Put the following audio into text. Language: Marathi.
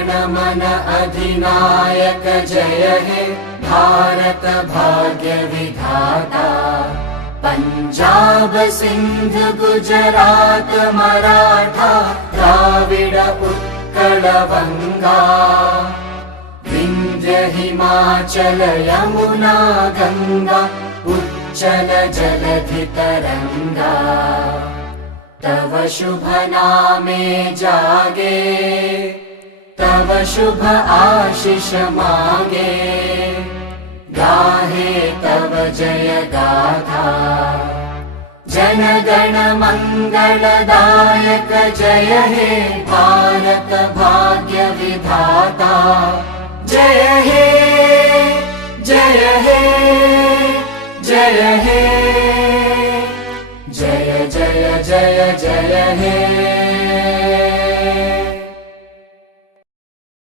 जन मन अधिनायक जय हे भारत भाग्य विधाता। पंजाब सिंध गुजरात मराठा द्राविड उत्कल बंगा। विंध्य हिमाचल यमुना गंगा उच्चल जलधि तरंगा। तव शुभ नामे जागे तव शुभ आशीष मांगे। गाहे तव जय गाथा जन गण मंगलदायक जय हे भारत भाग्य विधाता। जय हे जय हे जय हे जय जय जय जय हे।